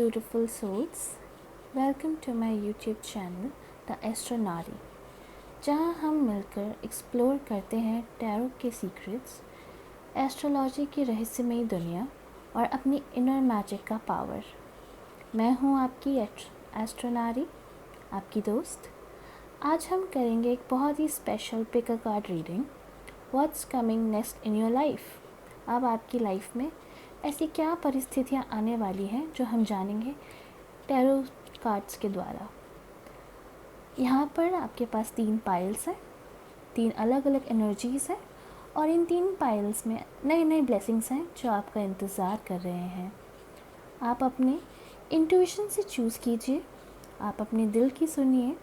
beautiful souls, welcome to my YouTube channel The Astronari, जहाँ हम मिलकर एक्सप्लोर करते हैं टैरो के सीक्रेट्स, एस्ट्रोलॉजी की रहस्यमयी दुनिया और अपनी इनर मैजिक का पावर। मैं हूँ आपकी एस्ट्रोनारी, आपकी दोस्त। आज हम करेंगे एक बहुत ही special pick a card reading, what's coming next in your life. अब आपकी लाइफ में ऐसी क्या परिस्थितियाँ आने वाली हैं जो हम जानेंगे टैरो कार्ड्स के द्वारा। यहाँ पर आपके पास 3 पाइल्स हैं, 3 अलग अलग एनर्जीज़ हैं और इन 3 पाइल्स में नए नए ब्लेसिंग्स हैं जो आपका इंतज़ार कर रहे हैं। आप अपने इंट्यूशन से चूज़ कीजिए, आप अपने दिल की सुनिए,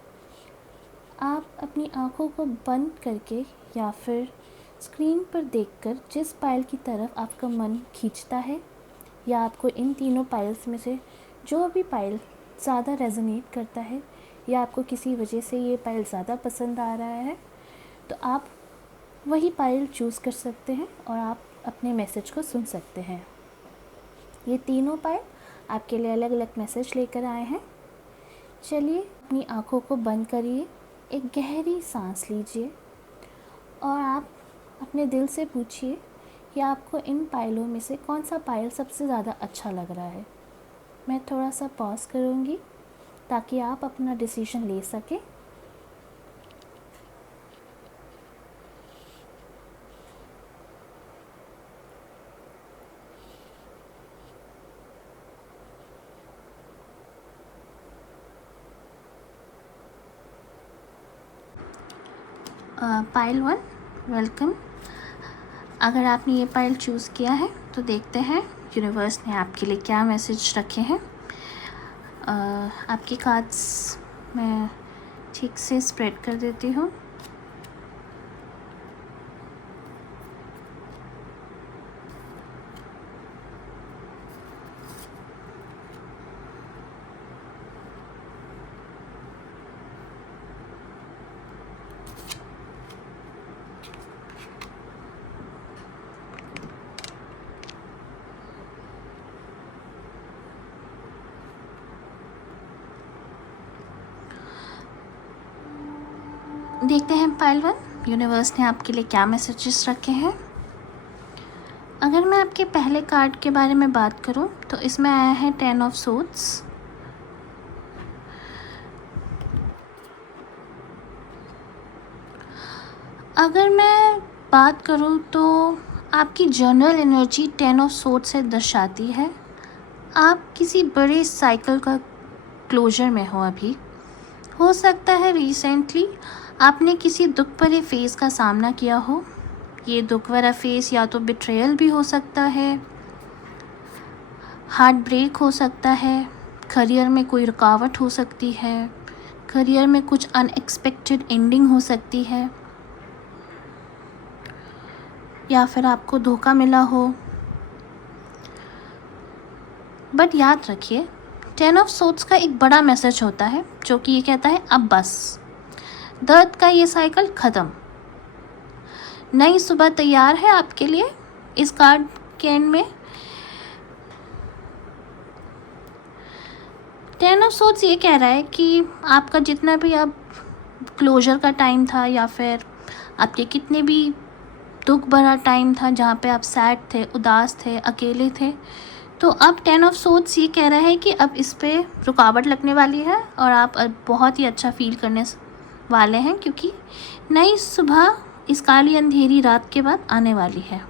आप अपनी आँखों को बंद करके या फिर स्क्रीन पर देखकर जिस पाइल की तरफ आपका मन खींचता है या आपको इन तीनों पाइल्स में से जो भी पाइल ज़्यादा रेजोनेट करता है या आपको किसी वजह से ये पाइल ज़्यादा पसंद आ रहा है, तो आप वही पाइल चूज़ कर सकते हैं और आप अपने मैसेज को सुन सकते हैं। ये तीनों पाइल आपके लिए अलग अलग मैसेज लेकर आए हैं। चलिए अपनी आँखों को बंद करिए, एक गहरी सांस लीजिए और आप अपने दिल से पूछिए कि आपको इन पाइलों में से कौन सा पाइल सबसे ज़्यादा अच्छा लग रहा है। मैं थोड़ा सा पॉज करूँगी ताकि आप अपना डिसीजन ले सकें। Pile 1, welcome. अगर आपने ये पाइल चूज़ किया है तो देखते हैं यूनिवर्स ने आपके लिए क्या मैसेज रखे हैं। आपके कार्ड्स मैं ठीक से स्प्रेड कर देती हूँ। देखते हैं पाइल 1, यूनिवर्स ने आपके लिए क्या मैसेजेस रखे हैं। अगर मैं आपके पहले कार्ड के बारे में बात करूं तो इसमें आया है 10 ऑफ सोर्ड्स। अगर मैं बात करूं तो आपकी जनरल एनर्जी 10 ऑफ सोर्ड्स से दर्शाती है आप किसी बड़े साइकिल का क्लोजर में हो। अभी हो सकता है रिसेंटली आपने किसी दुख भरे फेज़ का सामना किया हो। ये दुख भरा फेज़ या तो बिट्रेयल भी हो सकता है, हार्ट ब्रेक हो सकता है, करियर में कोई रुकावट हो सकती है, करियर में कुछ अनएक्सपेक्टेड एंडिंग हो सकती है, या फिर आपको धोखा मिला हो। बट याद रखिए 10 ऑफ सोर्ड्स का एक बड़ा मैसेज होता है जो कि ये कहता है अब बस, दर्द का ये साइकिल ख़त्म, नई सुबह तैयार है आपके लिए। इस कार्ड के एंड में 10 ऑफ सोर्ड्स ये कह रहा है कि आपका जितना भी अब क्लोजर का टाइम था या फिर आपके कितने भी दुख भरा टाइम था जहाँ पे आप सैड थे, उदास थे, अकेले थे, तो अब 10 ऑफ सोर्ड्स ये कह रहा है कि अब इस पे रुकावट लगने वाली है और आप अब बहुत ही अच्छा फील करने वाले हैं क्योंकि नई सुबह इस काली अंधेरी रात के बाद आने वाली है।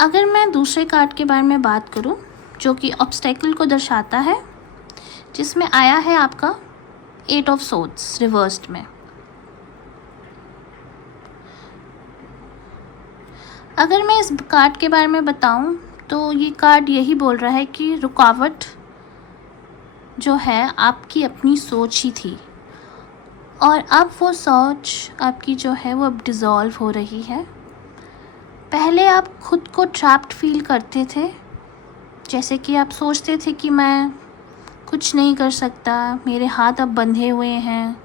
अगर मैं दूसरे कार्ड के बारे में बात करूं जो कि ऑब्स्टेकल को दर्शाता है, जिसमें आया है आपका 8 ऑफ सोर्ड्स रिवर्स्ड में। अगर मैं इस कार्ड के बारे में बताऊं तो ये कार्ड यही बोल रहा है कि रुकावट जो है आपकी अपनी सोच ही थी और अब वो सोच आपकी जो है वो अब डिज़ोल्व हो रही है। पहले आप खुद को ट्रैप्ड फील करते थे, जैसे कि आप सोचते थे कि मैं कुछ नहीं कर सकता, मेरे हाथ अब बंधे हुए हैं,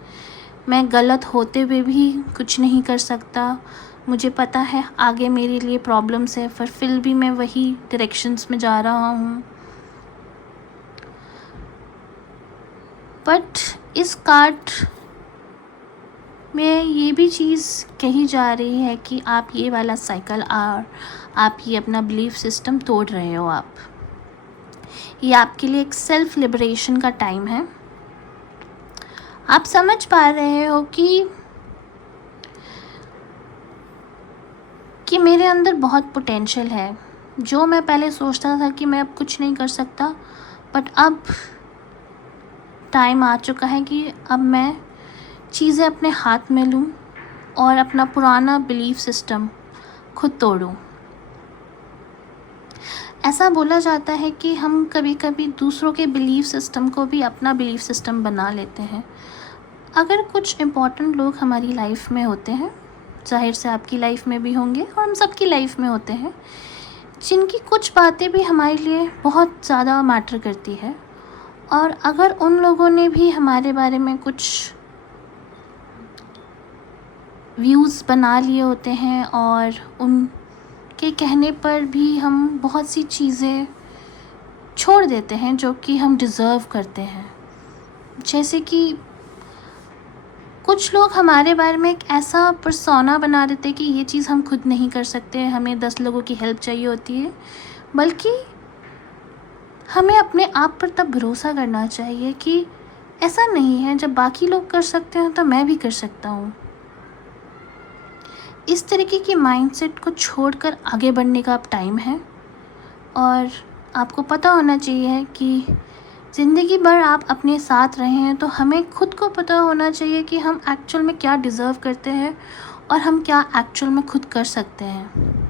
मैं गलत होते हुए भी कुछ नहीं कर सकता, मुझे पता है आगे मेरे लिए प्रॉब्लम्स है, पर फिर भी मैं वही डायरेक्शंस में जा रहा हूँ। बट इस कार्ड में ये भी चीज़ कही जा रही है कि आप ये वाला साइकिल और आप ये अपना बिलीफ सिस्टम तोड़ रहे हो। ये आपके लिए एक सेल्फ लिबरेशन का टाइम है। आप समझ पा रहे हो कि मेरे अंदर बहुत पोटेंशियल है। जो मैं पहले सोचता था कि मैं अब कुछ नहीं कर सकता, बट अब टाइम आ चुका है कि अब मैं चीज़ें अपने हाथ में लूँ और अपना पुराना बिलीफ सिस्टम खुद तोड़ूँ। ऐसा बोला जाता है कि हम कभी कभी दूसरों के बिलीफ सिस्टम को भी अपना बिलीफ सिस्टम बना लेते हैं। अगर कुछ इम्पॉर्टेंट लोग हमारी लाइफ में होते हैं, ज़ाहिर से आपकी लाइफ में भी होंगे और हम सबकी लाइफ में होते हैं, जिनकी कुछ बातें भी हमारे लिए बहुत ज़्यादा मैटर करती है, और अगर उन लोगों ने भी हमारे बारे में कुछ व्यूज़ बना लिए होते हैं और उनके कहने पर भी हम बहुत सी चीज़ें छोड़ देते हैं जो कि हम डिज़र्व करते हैं। जैसे कि कुछ लोग हमारे बारे में एक ऐसा पर्सोना बना देते हैं कि ये चीज़ हम खुद नहीं कर सकते, हमें 10 लोगों की हेल्प चाहिए होती है। बल्कि हमें अपने आप पर तब भरोसा करना चाहिए कि ऐसा नहीं है, जब बाकी लोग कर सकते हैं तो मैं भी कर सकता हूँ। इस तरीके की माइंडसेट को छोड़कर आगे बढ़ने का अब टाइम है। और आपको पता होना चाहिए कि ज़िंदगी भर आप अपने साथ रहे हैं, तो हमें खुद को पता होना चाहिए कि हम एक्चुअल में क्या डिज़र्व करते हैं और हम क्या एक्चुअल में खुद कर सकते हैं।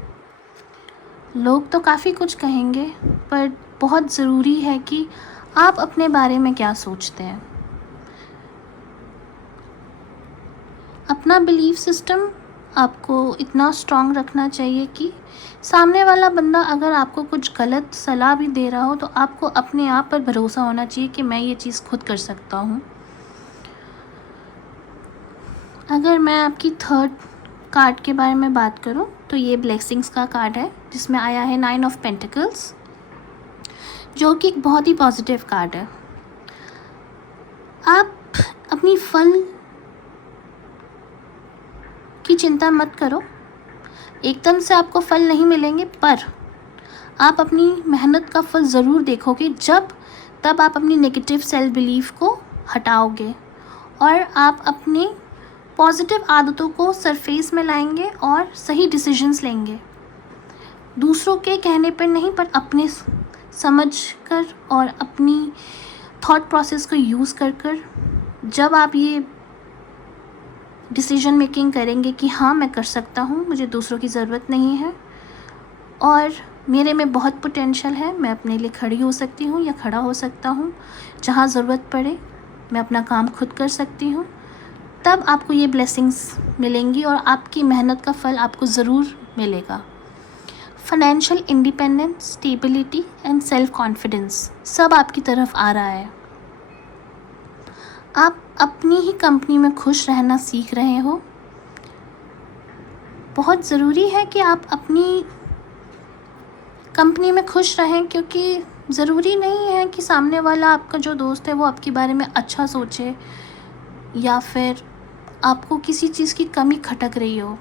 लोग तो काफ़ी कुछ कहेंगे, पर बहुत ज़रूरी है कि आप अपने बारे में क्या सोचते हैं। अपना बिलीफ सिस्टम आपको इतना स्ट्रॉन्ग रखना चाहिए कि सामने वाला बंदा अगर आपको कुछ गलत सलाह भी दे रहा हो तो आपको अपने आप पर भरोसा होना चाहिए कि मैं ये चीज़ खुद कर सकता हूँ। अगर मैं आपकी थर्ड कार्ड के बारे में बात करूँ तो ये ब्लेसिंग्स का कार्ड है, जिसमें आया है 9 ऑफ पेंटिकल्स, जो कि एक बहुत ही पॉजिटिव कार्ड है। आप अपनी फल की चिंता मत करो, एकदम से आपको फल नहीं मिलेंगे, पर आप अपनी मेहनत का फल ज़रूर देखोगे तब आप अपनी नेगेटिव सेल्फ बिलीफ को हटाओगे और आप अपनी पॉजिटिव आदतों को सरफेस में लाएंगे और सही डिसीजंस लेंगे। दूसरों के कहने पर नहीं, पर अपने समझ कर और अपनी थॉट प्रोसेस को यूज़ कर जब आप ये डिसीजन मेकिंग करेंगे कि हाँ मैं कर सकता हूँ, मुझे दूसरों की ज़रूरत नहीं है और मेरे में बहुत पोटेंशियल है, मैं अपने लिए खड़ी हो सकती हूँ या खड़ा हो सकता हूँ, जहाँ ज़रूरत पड़े मैं अपना काम खुद कर सकती हूँ, तब आपको ये ब्लेसिंग्स मिलेंगी और आपकी मेहनत का फल आपको ज़रूर मिलेगा। Financial independence, stability and self confidence सब आपकी तरफ आ रहा है। आप अपनी ही कंपनी में खुश रहना सीख रहे हो। बहुत ज़रूरी है कि आप अपनी कंपनी में खुश रहें, क्योंकि ज़रूरी नहीं है कि सामने वाला आपका जो दोस्त है वो आपके बारे में अच्छा सोचे या फिर आपको किसी चीज़ की कमी खटक रही हो।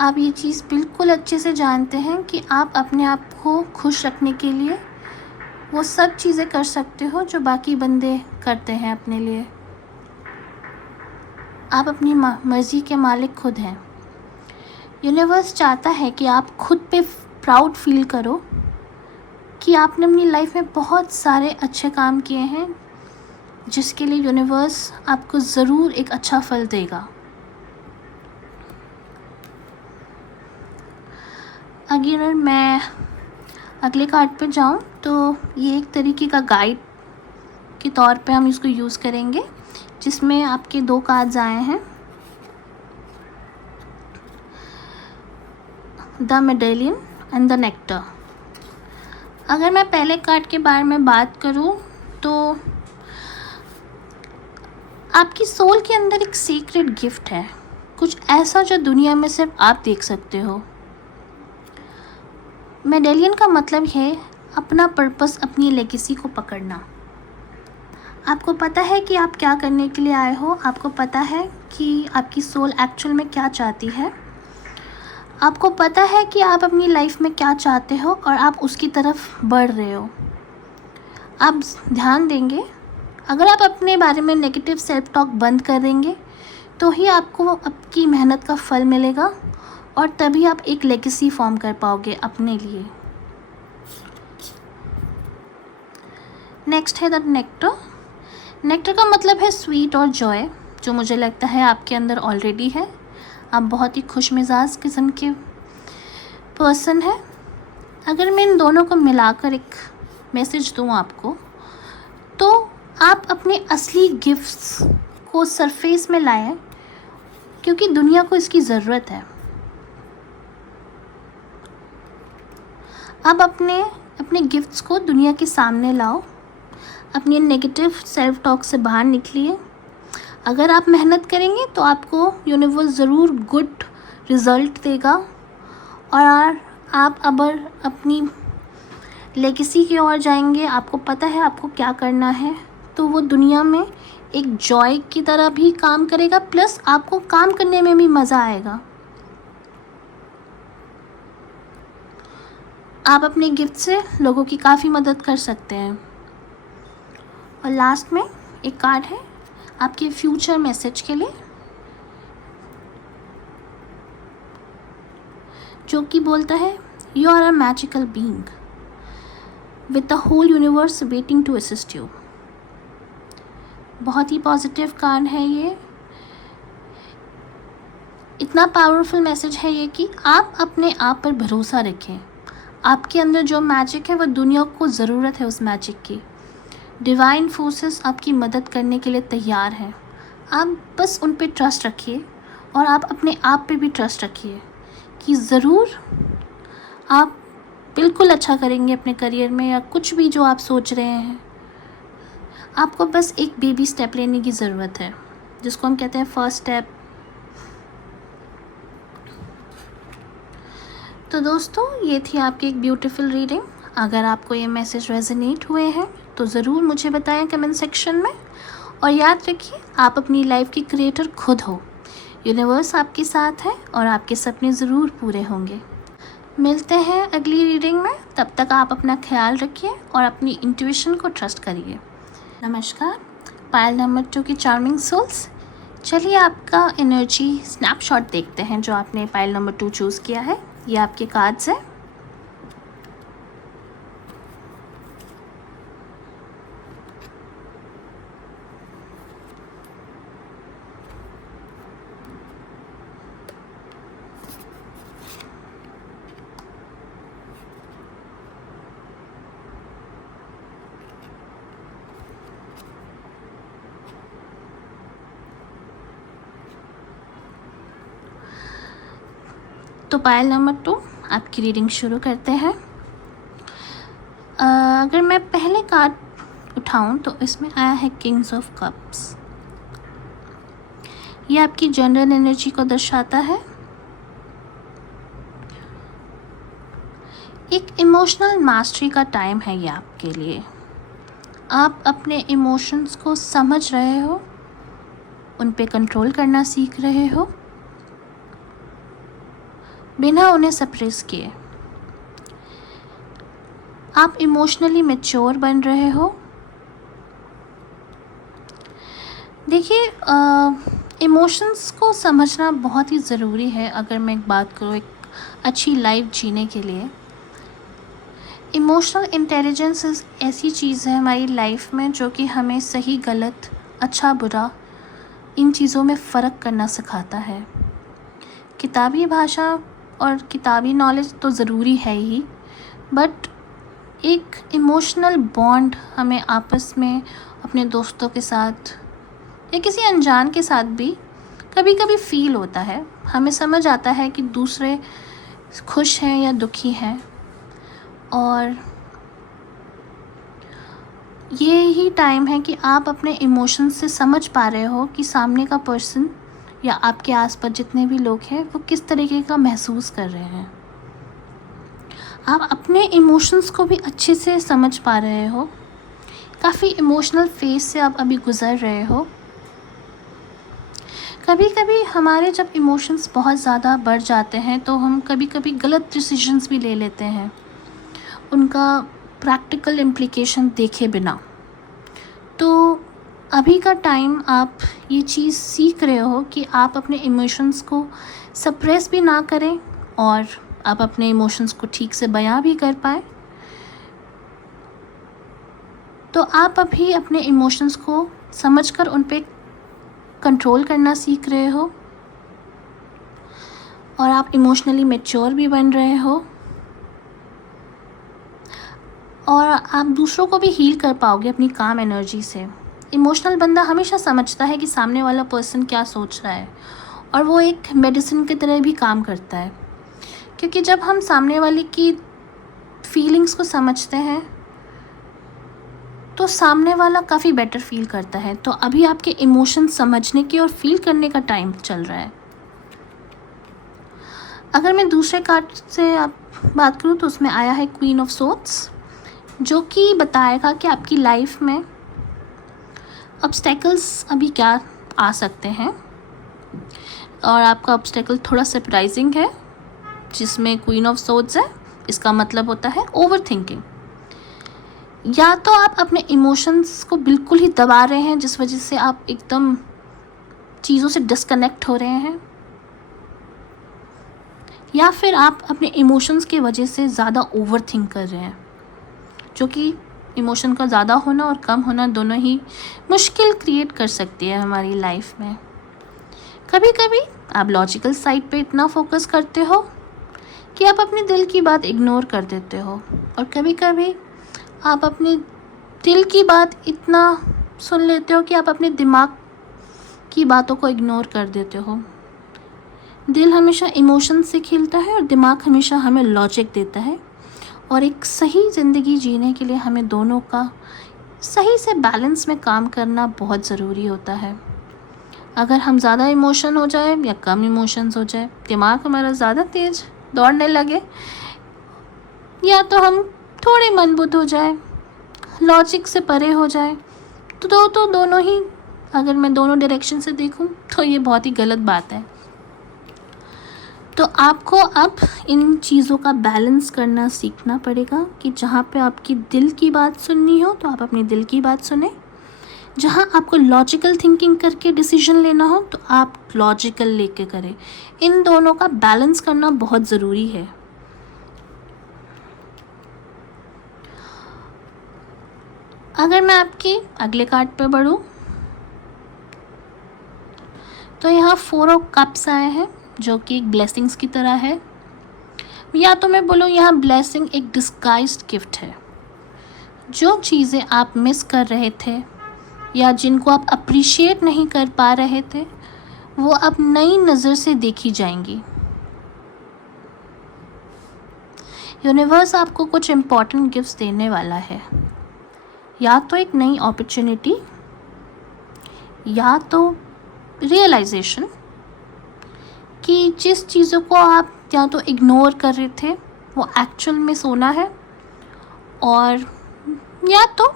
आप ये चीज़ बिल्कुल अच्छे से जानते हैं कि आप अपने आप को खुश रखने के लिए वो सब चीज़ें कर सकते हो जो बाकी बंदे करते हैं अपने लिए। आप अपनी मर्ज़ी के मालिक खुद हैं। यूनिवर्स चाहता है कि आप खुद पे प्राउड फील करो कि आपने अपनी लाइफ में बहुत सारे अच्छे काम किए हैं, जिसके लिए यूनिवर्स आपको ज़रूर एक अच्छा फल देगा। अगर मैं अगले कार्ड पे जाऊं तो ये एक तरीके का गाइड के तौर पे हम इसको यूज़ करेंगे, जिसमें आपके 2 कार्ड्स आए हैं, the medallion and the nectar. अगर मैं पहले कार्ड के बारे में बात करूं तो आपकी सोल के अंदर एक सीक्रेट गिफ्ट है कुछ ऐसा जो दुनिया में सिर्फ आप देख सकते हो। मेडेलियन का मतलब है अपना पर्पस, अपनी लेगेसी को पकड़ना। आपको पता है कि आप क्या करने के लिए आए हो, आपको पता है कि आपकी सोल एक्चुअल में क्या चाहती है, आपको पता है कि आप अपनी लाइफ में क्या चाहते हो और आप उसकी तरफ बढ़ रहे हो। आप ध्यान देंगे, अगर आप अपने बारे में नेगेटिव सेल्फ टॉक बंद कर देंगे तो ही आपको आपकी मेहनत का फल मिलेगा और तभी आप एक लेगेसी फॉर्म कर पाओगे अपने लिए। नेक्स्ट है द नेक्टर। नेक्टर का मतलब है स्वीट और जॉय, जो मुझे लगता है आपके अंदर ऑलरेडी है। आप बहुत ही खुश मिजाज किस्म के पर्सन है। अगर मैं इन दोनों को मिलाकर एक मैसेज दूँ आपको, तो आप अपने असली गिफ्ट्स को सरफेस में लाएं, क्योंकि दुनिया को इसकी ज़रूरत है। अब अपने गिफ्ट्स को दुनिया के सामने लाओ, अपनी नेगेटिव सेल्फ टॉक से बाहर निकलिए। अगर आप मेहनत करेंगे तो आपको यूनिवर्स ज़रूर गुड रिज़ल्ट देगा, और आप अगर अपनी लेगेसी की ओर जाएंगे, आपको पता है आपको क्या करना है, तो वो दुनिया में एक जॉय की तरह भी काम करेगा, प्लस आपको काम करने में भी मज़ा आएगा। आप अपने गिफ्ट से लोगों की काफ़ी मदद कर सकते हैं। और लास्ट में एक कार्ड है आपके फ्यूचर मैसेज के लिए, जो कि बोलता है you are a magical being with the whole universe waiting to assist you. बहुत ही पॉजिटिव कार्ड है ये। इतना पावरफुल मैसेज है ये कि आप अपने आप पर भरोसा रखें। आपके अंदर जो मैजिक है वो दुनिया को ज़रूरत है उस मैजिक की। डिवाइन फोर्सेस आपकी मदद करने के लिए तैयार हैं। आप बस उन पे ट्रस्ट रखिए, और आप अपने आप पे भी ट्रस्ट रखिए कि ज़रूर आप बिल्कुल अच्छा करेंगे अपने करियर में, या कुछ भी जो आप सोच रहे हैं। आपको बस एक बेबी स्टेप लेने की ज़रूरत है, जिसको हम कहते हैं फर्स्ट स्टेप। तो दोस्तों, ये थी आपकी एक ब्यूटीफुल रीडिंग। अगर आपको ये मैसेज रेजोनेट हुए हैं तो ज़रूर मुझे बताएं कमेंट सेक्शन में। और याद रखिए, आप अपनी लाइफ की क्रिएटर खुद हो। यूनिवर्स आपके साथ है और आपके सपने ज़रूर पूरे होंगे। मिलते हैं अगली रीडिंग में। तब तक आप अपना ख्याल रखिए और अपनी इंट्यूशन को ट्रस्ट करिए। नमस्कार, पायल नंबर 2 की चार्मिंग सोल्स। चलिए आपका एनर्जी स्नैपशॉट देखते हैं जो आपने पायल नंबर 2 चूज़ किया है। ये आपके कार्ड्स हैं। तो पायल नंबर 2, आपकी रीडिंग शुरू करते हैं। अगर मैं पहले कार्ड उठाऊं तो इसमें आया है किंग्स ऑफ कप्स। ये आपकी जनरल एनर्जी को दर्शाता है। एक इमोशनल मास्टरी का टाइम है ये आपके लिए। आप अपने इमोशंस को समझ रहे हो, उन पे कंट्रोल करना सीख रहे हो बिना उन्हें सप्रेस किए। आप इमोशनली मैच्योर बन रहे हो। देखिए, इमोशंस को समझना बहुत ही ज़रूरी है। अगर मैं एक बात करूँ एक अच्छी लाइफ जीने के लिए, इमोशनल इंटेलिजेंस ऐसी चीज़ है हमारी लाइफ में जो कि हमें सही गलत, अच्छा बुरा, इन चीज़ों में फ़र्क करना सिखाता है। किताबी भाषा और किताबी नॉलेज तो ज़रूरी है ही, बट एक इमोशनल बॉन्ड हमें आपस में, अपने दोस्तों के साथ या किसी अनजान के साथ भी कभी कभी फ़ील होता है। हमें समझ आता है कि दूसरे खुश हैं या दुखी हैं, और ये ही टाइम है कि आप अपने इमोशंस से समझ पा रहे हो कि सामने का पर्सन या आपके आसपास जितने भी लोग हैं वो किस तरीके का महसूस कर रहे हैं। आप अपने इमोशंस को भी अच्छे से समझ पा रहे हो। काफ़ी इमोशनल फेज से आप अभी गुज़र रहे हो। कभी कभी हमारे जब इमोशंस बहुत ज़्यादा बढ़ जाते हैं तो हम कभी कभी गलत डिसीजंस भी ले लेते हैं, उनका प्रैक्टिकल इम्प्लिकेशन देखे बिना। तो अभी का टाइम आप ये चीज़ सीख रहे हो कि आप अपने इमोशंस को सप्रेस भी ना करें और आप अपने इमोशंस को ठीक से बयां भी कर पाए। तो आप अभी अपने इमोशंस को समझकर उन पे कंट्रोल करना सीख रहे हो और आप इमोशनली मैच्योर भी बन रहे हो और आप दूसरों को भी हील कर पाओगे अपनी काम एनर्जी से। इमोशनल बंदा हमेशा समझता है कि सामने वाला पर्सन क्या सोच रहा है और वो एक मेडिसिन की तरह भी काम करता है, क्योंकि जब हम सामने वाले की फीलिंग्स को समझते हैं तो सामने वाला काफ़ी बेटर फील करता है। तो अभी आपके इमोशन समझने के और फील करने का टाइम चल रहा है। अगर मैं दूसरे कार्ड से आप बात करूँ तो उसमें आया है क्वीन ऑफ सोर्ड्स, जो कि बताएगा कि आपकी लाइफ में ऑब्स्टेकल्स अभी क्या आ सकते हैं और आपका ऑब्स्टेकल थोड़ा सरप्राइजिंग है, जिसमें क्वीन ऑफ सोर्ड्स है। इसका मतलब होता है ओवर थिंकिंग। या तो आप अपने इमोशंस को बिल्कुल ही दबा रहे हैं जिस वजह से आप एकदम चीज़ों से डिस्कनेक्ट हो रहे हैं, या फिर आप अपने इमोशंस की वजह से ज़्यादा ओवर थिंक कर रहे हैं, जो कि इमोशन का ज़्यादा होना और कम होना दोनों ही मुश्किल क्रिएट कर सकती है हमारी लाइफ में। कभी कभी आप लॉजिकल साइड पे इतना फोकस करते हो कि आप अपने दिल की बात इग्नोर कर देते हो, और कभी कभी आप अपने दिल की बात इतना सुन लेते हो कि आप अपने दिमाग की बातों को इग्नोर कर देते हो। दिल हमेशा इमोशन से खेलता है और दिमाग हमेशा हमें लॉजिक देता है, और एक सही ज़िंदगी जीने के लिए हमें दोनों का सही से बैलेंस में काम करना बहुत ज़रूरी होता है। अगर हम ज़्यादा इमोशन हो जाए या कम इमोशंस हो जाए, दिमाग हमारा ज़्यादा तेज़ दौड़ने लगे, या तो हम थोड़े मनबुद्ध हो जाए, लॉजिक से परे हो जाए, तो दोनों ही, अगर मैं दोनों डायरेक्शन से देखूं तो ये बहुत ही गलत बात है। तो आपको अब इन चीज़ों का बैलेंस करना सीखना पड़ेगा कि जहाँ पे आपकी दिल की बात सुननी हो तो आप अपने दिल की बात सुने, जहाँ आपको लॉजिकल थिंकिंग करके डिसीजन लेना हो तो आप लॉजिकल लेके करें। इन दोनों का बैलेंस करना बहुत ज़रूरी है। अगर मैं आपके अगले कार्ड पे बढ़ूँ तो यहाँ 4 ऑफ कप्स आए हैं, जो कि एक ब्लेसिंग्स की तरह है, या तो मैं बोलूँ यहाँ ब्लेसिंग एक डिस्गाइज्ड गिफ्ट है। जो चीज़ें आप मिस कर रहे थे या जिनको आप अप्रिशिएट नहीं कर पा रहे थे, वो अब नई नज़र से देखी जाएंगी। यूनिवर्स आपको कुछ इम्पॉर्टेंट गिफ्ट्स देने वाला है, या तो एक नई अपॉर्चुनिटी, या तो रियलाइजेशन कि जिस चीज़ों को आप या तो इग्नोर कर रहे थे वो एक्चुअल में सोना है, और या तो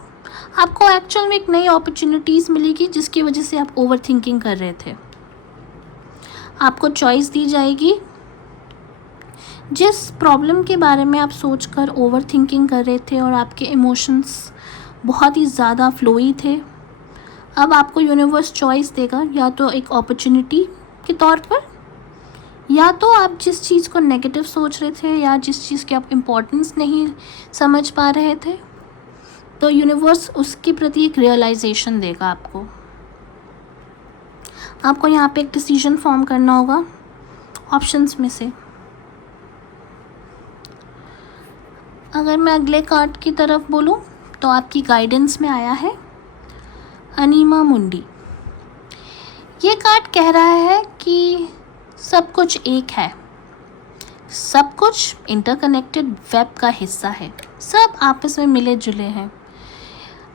आपको एक्चुअल में एक नई अपॉर्चुनिटीज़ मिलेगी जिसकी वजह से आप ओवर थिंकिंग कर रहे थे। आपको चॉइस दी जाएगी। जिस प्रॉब्लम के बारे में आप सोचकर ओवर थिंकिंग कर रहे थे और आपके इमोशंस बहुत ही ज़्यादा फ्लोई थे, अब आपको यूनिवर्स चॉइस देगा, या तो एक अपॉर्चुनिटी के तौर पर, या तो आप जिस चीज़ को नेगेटिव सोच रहे थे या जिस चीज़ की आप इम्पोर्टेंस नहीं समझ पा रहे थे, तो यूनिवर्स उसके प्रति एक रियलाइजेशन देगा आपको। आपको यहाँ पे एक डिसीजन फॉर्म करना होगा ऑप्शंस में से। अगर मैं अगले कार्ड की तरफ बोलूँ तो आपकी गाइडेंस में आया है अनीमा मुंडी। ये कार्ड कह रहा है कि सब कुछ एक है, सब कुछ इंटरकनेक्टेड वेब का हिस्सा है, सब आपस में मिले जुले हैं,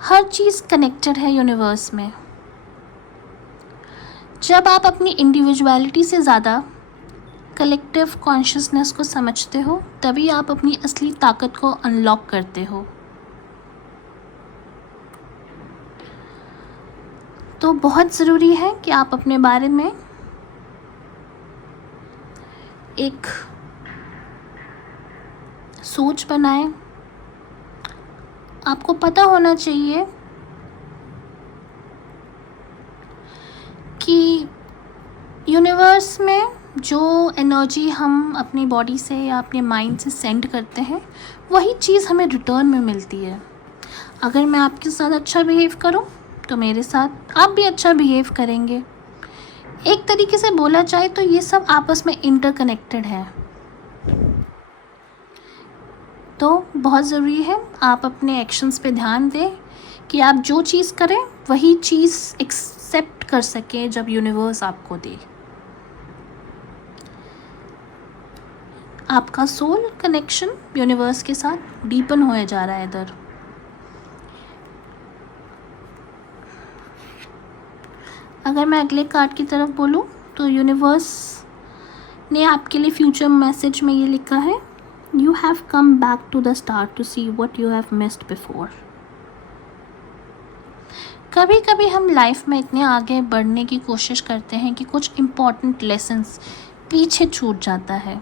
हर चीज़ कनेक्टेड है यूनिवर्स में। जब आप अपनी इंडिविजुअलिटी से ज़्यादा कलेक्टिव कॉन्शियसनेस को समझते हो, तभी आप अपनी असली ताकत को अनलॉक करते हो। तो बहुत ज़रूरी है कि आप अपने बारे में एक सोच बनाएं। आपको पता होना चाहिए कि यूनिवर्स में जो एनर्जी हम अपनी बॉडी से या अपने माइंड से सेंड करते हैं, वही चीज़ हमें रिटर्न में मिलती है। अगर मैं आपके साथ अच्छा बिहेव करूं, तो मेरे साथ आप भी अच्छा बिहेव करेंगे। एक तरीके से बोला जाए तो ये सब आपस में इंटरकनेक्टेड है। तो बहुत ज़रूरी है आप अपने एक्शंस पे ध्यान दें कि आप जो चीज़ करें वही चीज़ एक्सेप्ट कर सकें जब यूनिवर्स आपको दे। आपका सोल कनेक्शन यूनिवर्स के साथ डीपन होए जा रहा है इधर। अगर मैं अगले कार्ड की तरफ बोलूं तो यूनिवर्स ने आपके लिए फ्यूचर मैसेज में ये लिखा है, you have come back to the start to see what you have missed before. कभी कभी हम लाइफ में इतने आगे बढ़ने की कोशिश करते हैं कि कुछ इम्पॉर्टेंट लेसन्स पीछे छूट जाता है।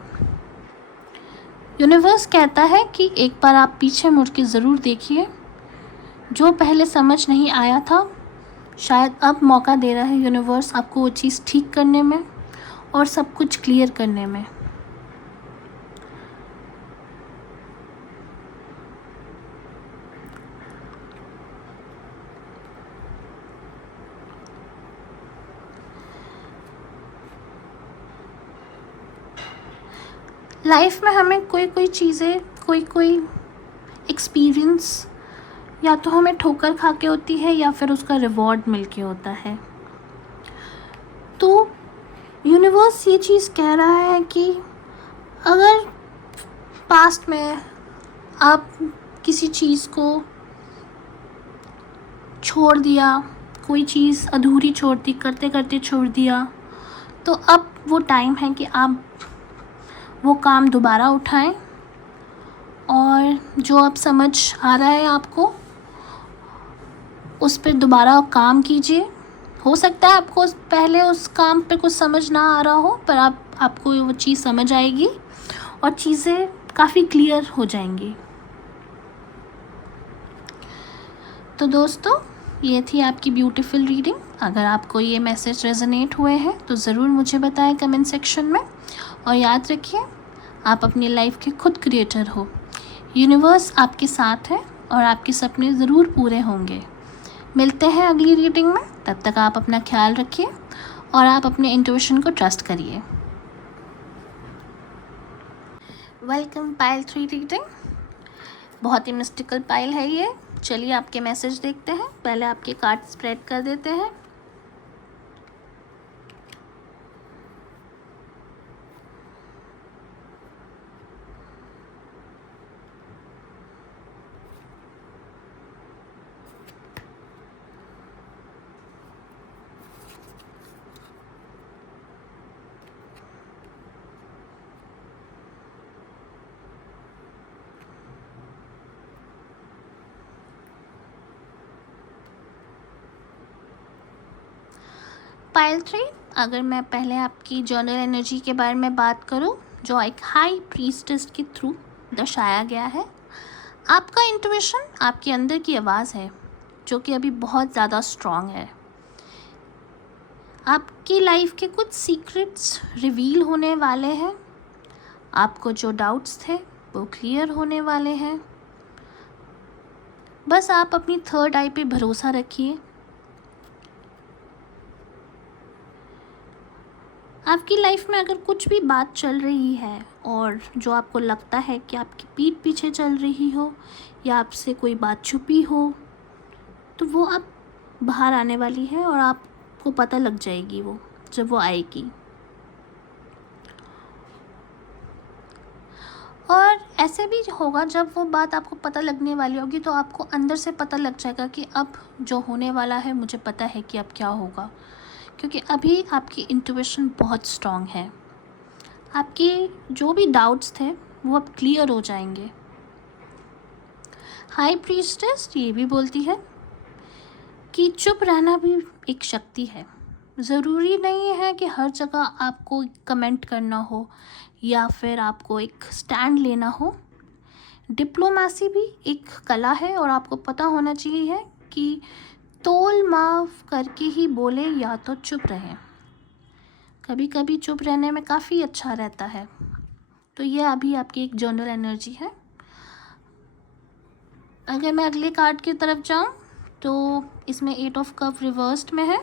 यूनिवर्स कहता है कि एक बार आप पीछे मुड़ के ज़रूर देखिए। जो पहले समझ नहीं आया था, शायद अब मौका दे रहा है यूनिवर्स आपको वो चीज़ ठीक करने में और सब कुछ क्लियर करने में। लाइफ में हमें कोई चीज़ें, कोई एक्सपीरियंस या तो हमें ठोकर खा के होती है या फिर उसका रिवॉर्ड मिल के होता है। तो यूनिवर्स ये चीज़ कह रहा है कि अगर पास्ट में आप किसी चीज़ को छोड़ दिया, कोई चीज़ अधूरी छोड़ दी, करते करते छोड़ दिया, तो अब वो टाइम है कि आप वो काम दोबारा उठाएं और जो अब समझ आ रहा है आपको उस पर दोबारा काम कीजिए। हो सकता है आपको पहले उस काम पे कुछ समझ ना आ रहा हो, पर आपको वो चीज़ समझ आएगी और चीज़ें काफ़ी क्लियर हो जाएंगी। तो दोस्तों, ये थी आपकी ब्यूटीफुल रीडिंग। अगर आपको ये मैसेज रेजोनेट हुए हैं तो ज़रूर मुझे बताएं कमेंट सेक्शन में। और याद रखिए, आप अपनी लाइफ के खुद क्रिएटर हो। यूनिवर्स आपके साथ है और आपके सपने ज़रूर पूरे होंगे। मिलते हैं अगली रीडिंग में। तब तक आप अपना ख्याल रखिए और आप अपने इंट्यूशन को ट्रस्ट करिए। Welcome pile 3 reading. बहुत ही मिस्टिकल पाइल है ये। चलिए आपके मैसेज देखते हैं। पहले आपके कार्ड स्प्रेड कर देते हैं। पाइल 3, अगर मैं पहले आपकी जर्नल एनर्जी के बारे में बात करूं, जो एक हाई प्रीस्टेस के थ्रू दर्शाया गया है। आपका इंट्यूशन आपके अंदर की आवाज़ है जो कि अभी बहुत ज़्यादा स्ट्रॉन्ग है। आपकी लाइफ के कुछ सीक्रेट्स रिवील होने वाले हैं। आपको जो डाउट्स थे वो क्लियर होने वाले हैं। बस आप अपनी थर्ड आई पे भरोसा रखिए। आपकी लाइफ में अगर कुछ भी बात चल रही है और जो आपको लगता है कि आपकी पीठ पीछे चल रही हो या आपसे कोई बात छुपी हो, तो वो अब बाहर आने वाली है और आपको पता लग जाएगी वो जब वो आएगी। और ऐसे भी होगा जब वो बात आपको पता लगने वाली होगी तो आपको अंदर से पता लग जाएगा कि अब जो होने वाला है मुझे पता है कि अब क्या होगा, क्योंकि अभी आपकी इंट्यूशन बहुत स्ट्रॉन्ग है। आपके जो भी डाउट्स थे वो अब क्लियर हो जाएंगे। हाई प्रीस्टेस ये भी बोलती है कि चुप रहना भी एक शक्ति है। ज़रूरी नहीं है कि हर जगह आपको कमेंट करना हो या फिर आपको एक स्टैंड लेना हो। डिप्लोमेसी भी एक कला है और आपको पता होना चाहिए कि तोल माफ करके ही बोले या तो चुप रहें। कभी कभी चुप रहने में काफ़ी अच्छा रहता है। तो यह अभी आपकी एक जर्नल एनर्जी है। अगर मैं अगले कार्ड की तरफ जाऊं तो इसमें 8 ऑफ कप रिवर्स्ड में है।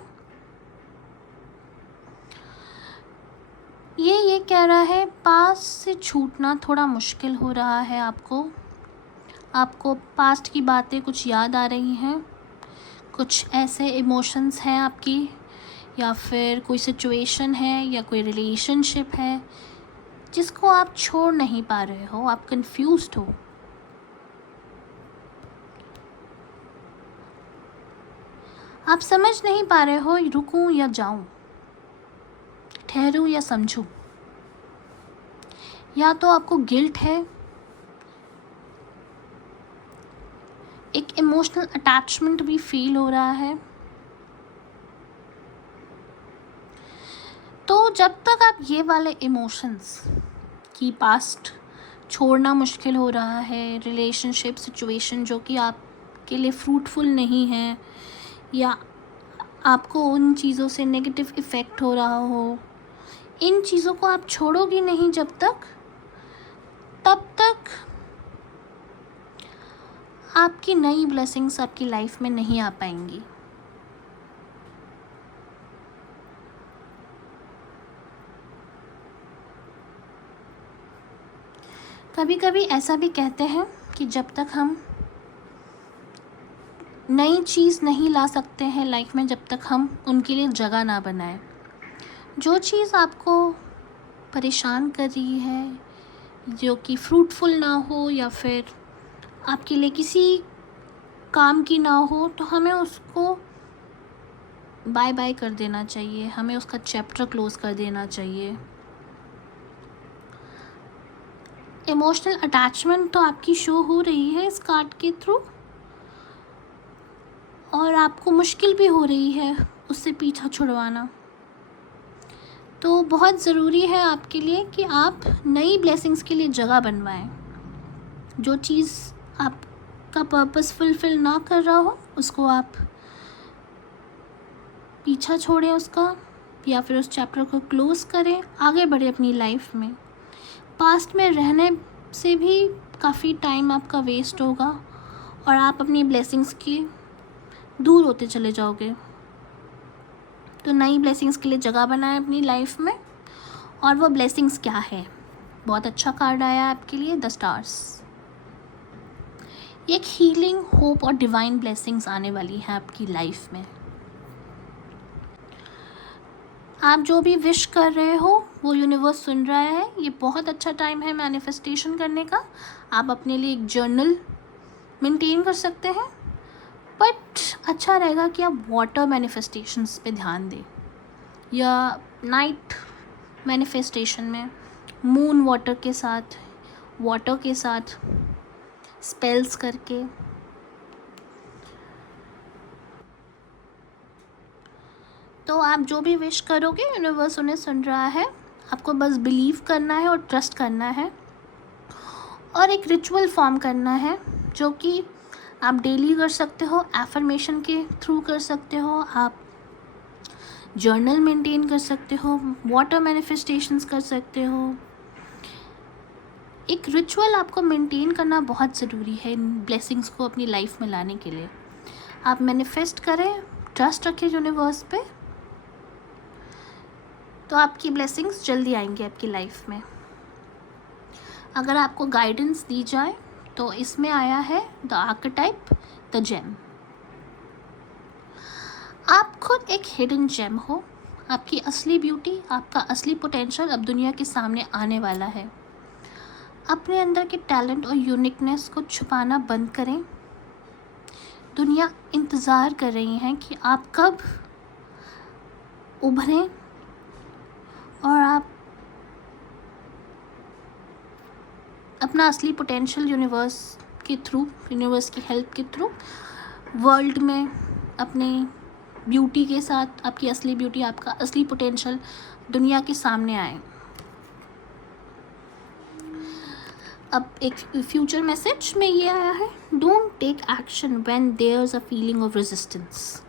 ये कह रहा है पास्ट से छूटना थोड़ा मुश्किल हो रहा है आपको पास्ट की बातें कुछ याद आ रही हैं, कुछ ऐसे इमोशंस हैं आपकी, या फिर कोई सिचुएशन है या कोई रिलेशनशिप है जिसको आप छोड़ नहीं पा रहे हो, आप कंफ्यूज्ड हो। आप समझ नहीं पा रहे हो रुकूं या जाऊं, ठहरूं या समझूं। या तो आपको गिल्ट है, एक इमोशनल अटैचमेंट भी फील हो रहा है। तो जब तक आप ये वाले इमोशंस की पास्ट छोड़ना मुश्किल हो रहा है, रिलेशनशिप सिचुएशन जो कि आपके लिए फ्रूटफुल नहीं है या आपको उन चीज़ों से नेगेटिव इफ़ेक्ट हो रहा हो, इन चीज़ों को आप छोड़ोगे नहीं जब तक, तब तक आपकी नई ब्लेसिंग्स आपकी लाइफ में नहीं आ पाएंगी। कभी कभी ऐसा भी कहते हैं कि जब तक हम नई चीज़ नहीं ला सकते हैं लाइफ में, जब तक हम उनके लिए जगह ना बनाएं। जो चीज़ आपको परेशान कर रही है, जो कि फ्रूटफुल ना हो या फिर आपके लिए किसी काम की ना हो, तो हमें उसको बाय बाय कर देना चाहिए, हमें उसका चैप्टर क्लोज कर देना चाहिए। इमोशनल अटैचमेंट तो आपकी शो हो रही है इस कार्ड के थ्रू, और आपको मुश्किल भी हो रही है उससे पीछा छुड़वाना। तो बहुत ज़रूरी है आपके लिए कि आप नई ब्लेसिंग्स के लिए जगह बनवाएं। जो चीज़ आपका पर्पस फुलफिल ना कर रहा हो उसको आप पीछा छोड़ें उसका, या फिर उस चैप्टर को क्लोज़ करें, आगे बढ़े अपनी लाइफ में। पास्ट में रहने से भी काफ़ी टाइम आपका वेस्ट होगा और आप अपनी ब्लेसिंग्स के दूर होते चले जाओगे। तो नई ब्लेसिंग्स के लिए जगह बनाएं अपनी लाइफ में। और वो ब्लेसिंग्स क्या है? बहुत अच्छा कार्ड आया आपके लिए, द स्टार्स। एक हीलिंग, होप और डिवाइन ब्लेसिंग्स आने वाली है आपकी लाइफ में। आप जो भी विश कर रहे हो वो यूनिवर्स सुन रहा है। ये बहुत अच्छा टाइम है मैनिफेस्टेशन करने का। आप अपने लिए एक जर्नल मेंटेन कर सकते हैं, बट अच्छा रहेगा कि आप वाटर मैनिफेस्टेशंस पे ध्यान दें, या नाइट मैनिफेस्टेशन में मून वाटर के साथ स्पेल्स करके। तो आप जो भी विश करोगे यूनिवर्स उन्हें सुन रहा है। आपको बस बिलीव करना है और ट्रस्ट करना है, और एक रिचुअल फॉर्म करना है जो कि आप डेली कर सकते हो, एफर्मेशन के थ्रू कर सकते हो, आप जर्नल मेंटेन कर सकते हो, वाटर मैनिफेस्टेशंस कर सकते हो। एक रिचुअल आपको मेंटेन करना बहुत ज़रूरी है इन ब्लेसिंग्स को अपनी लाइफ में लाने के लिए। आप मैनिफेस्ट करें, ट्रस्ट रखें यूनिवर्स पे, तो आपकी ब्लेसिंग्स जल्दी आएंगी आपकी लाइफ में। अगर आपको गाइडेंस दी जाए तो इसमें आया है द आर्केटाइप, द जेम। आप खुद एक हिडन जेम हो। आपकी असली ब्यूटी, आपका असली पोटेंशियल अब दुनिया के सामने आने वाला है। अपने अंदर के टैलेंट और यूनिकनेस को छुपाना बंद करें। दुनिया इंतज़ार कर रही है कि आप कब उभरें और आप अपना असली पोटेंशियल यूनिवर्स की हेल्प के थ्रू वर्ल्ड में अपने ब्यूटी के साथ, आपकी असली ब्यूटी, आपका असली पोटेंशियल दुनिया के सामने आए। अब एक फ्यूचर मैसेज में ये आया है, don't take action when there is a feeling of resistance.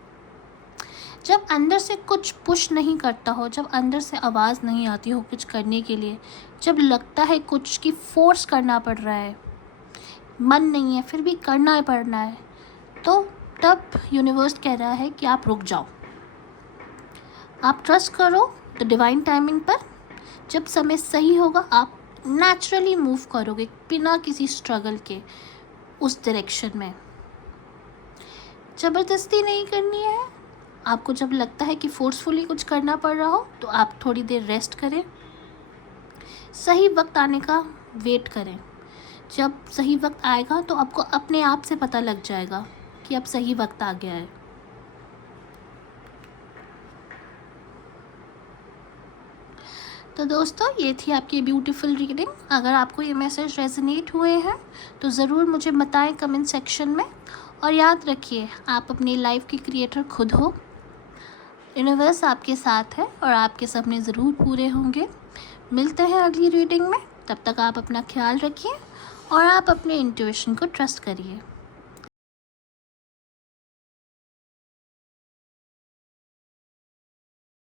जब अंदर से कुछ पुश नहीं करता हो, जब अंदर से आवाज़ नहीं आती हो कुछ करने के लिए, जब लगता है कुछ की फोर्स करना पड़ रहा है, मन नहीं है फिर भी करना है पड़ना है, तो तब यूनिवर्स कह रहा है कि आप रुक जाओ, आप ट्रस्ट करो द डिवाइन टाइमिंग पर। जब समय सही होगा आप नेचुरली मूव करोगे बिना किसी स्ट्रगल के उस डायरेक्शन में। ज़बरदस्ती नहीं करनी है। आपको जब लगता है कि फोर्सफुली कुछ करना पड़ रहा हो तो आप थोड़ी देर रेस्ट करें, सही वक्त आने का वेट करें। जब सही वक्त आएगा तो आपको अपने आप से पता लग जाएगा कि अब सही वक्त आ गया है। तो दोस्तों, ये थी आपकी ब्यूटीफुल रीडिंग। अगर आपको ये मैसेज रेजोनेट हुए हैं तो ज़रूर मुझे बताएं कमेंट सेक्शन में। और याद रखिए, आप अपनी लाइफ के क्रिएटर खुद हो। यूनिवर्स आपके साथ है और आपके सपने ज़रूर पूरे होंगे। मिलते हैं अगली रीडिंग में। तब तक आप अपना ख्याल रखिए और आप अपने इंट्यूशन को ट्रस्ट करिए।